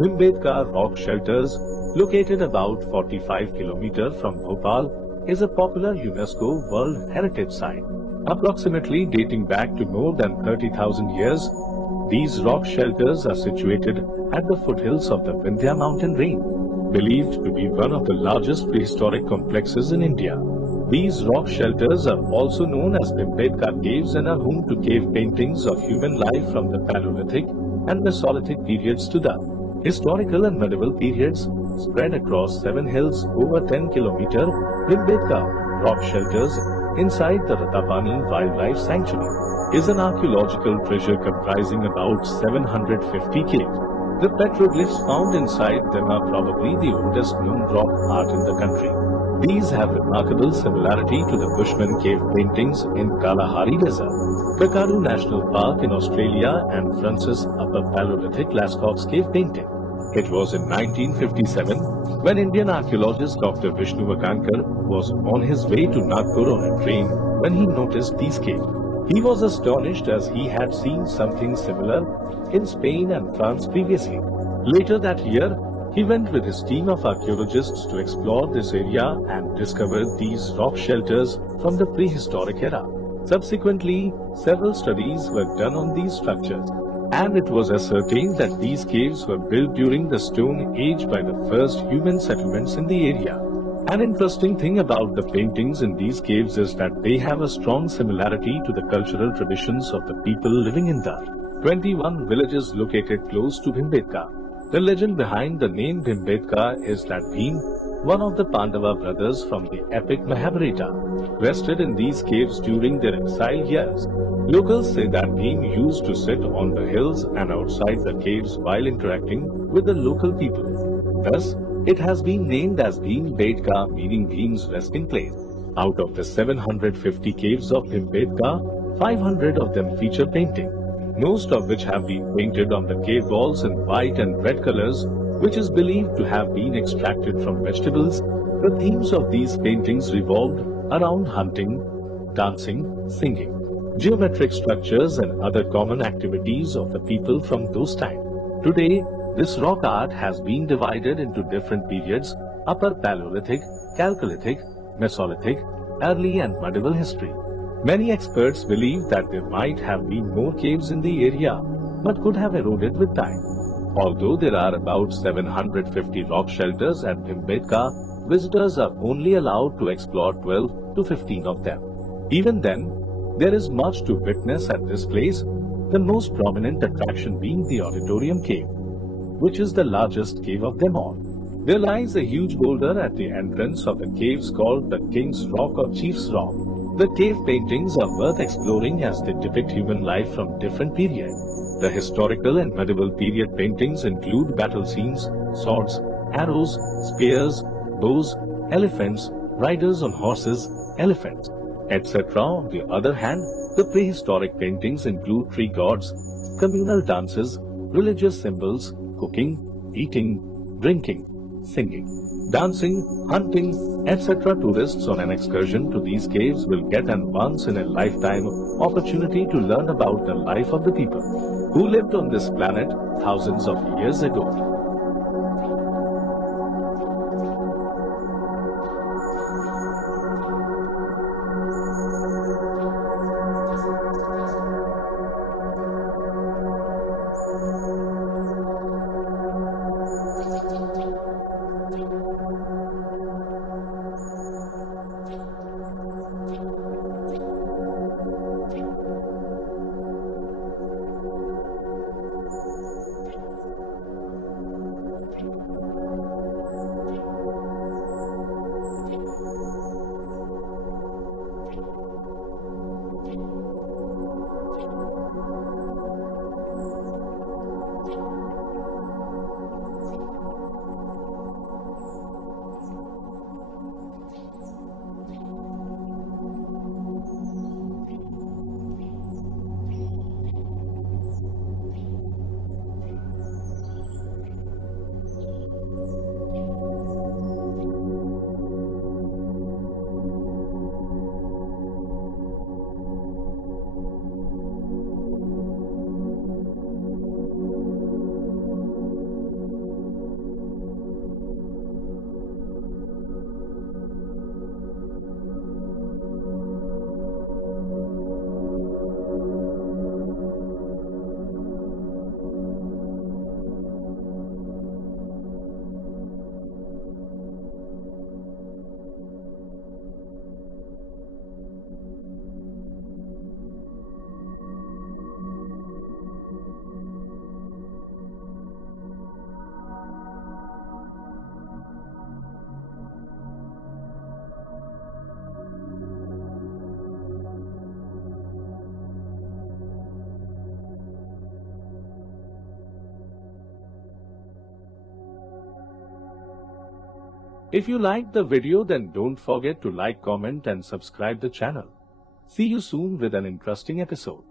Bhimbedka Rock Shelters, located about 45 km from Bhopal, is a popular UNESCO World Heritage Site. Approximately dating back to more than 30,000 years, these rock shelters are situated at the foothills of the Vindhya mountain range, believed to be one of the largest prehistoric complexes in India. These rock shelters are also known as Bhimbedka Caves and are home to cave paintings of human life from the Paleolithic and Mesolithic periods to the historical and medieval periods, spread across 7 hills over 10 km. Bhimbedka Rock Shelters inside the Ratapani Wildlife Sanctuary is an archaeological treasure comprising about 750 caves. The petroglyphs found inside them are probably the oldest known rock art in the country. These have remarkable similarity to the Bushman cave paintings in Kalahari Desert, Kakadu National Park in Australia, and Francis Upper Paleolithic Lascaux cave painting. It was in 1957 when Indian archaeologist Dr. Vishnu Vakankar was on his way to Nagpur on a train when he noticed these caves. He was astonished as he had seen something similar in Spain and France previously. Later that year, he went with his team of archaeologists to explore this area and discovered these rock shelters from the prehistoric era. Subsequently, several studies were done on these structures, and it was ascertained that these caves were built during the Stone Age by the first human settlements in the area. An interesting thing about the paintings in these caves is that they have a strong similarity to the cultural traditions of the people living in the 21 villages located close to Bhimbedka. The legend behind the name Bhimbedka is that Bhim, one of the Pandava brothers from the epic Mahabharata, rested in these caves during their exile years. Locals say that Bhim used to sit on the hills and outside the caves while interacting with the local people. Thus, it has been named as Bhimbedka, meaning Bhim's resting place. Out of the 750 caves of Bhimbedka, 500 of them feature painting, most of which have been painted on the cave walls in white and red colors, which is believed to have been extracted from vegetables. The themes of these paintings revolved around hunting, dancing, singing, geometric structures and other common activities of the people from those times. Today, this rock art has been divided into different periods: Upper Paleolithic, Chalcolithic, Mesolithic, early and medieval history. Many experts believe that there might have been more caves in the area, but could have eroded with time. Although there are about 750 rock shelters at Bhimbedka, visitors are only allowed to explore 12 to 15 of them. Even then, there is much to witness at this place, the most prominent attraction being the Auditorium Cave, which is the largest cave of them all. There lies a huge boulder at the entrance of the caves called the King's Rock or Chief's Rock. The cave paintings are worth exploring as they depict human life from different periods. The historical and medieval period paintings include battle scenes, swords, arrows, spears, bows, elephants, riders on horses, elephants, etc. On the other hand, the prehistoric paintings include tree gods, communal dances, religious symbols, cooking, eating, drinking, singing, dancing, hunting, etc. Tourists on an excursion to these caves will get an once-in-a-lifetime opportunity to learn about the life of the people who lived on this planet thousands of years ago. If you liked the video, then don't forget to like, comment and subscribe the channel. See you soon with an interesting episode.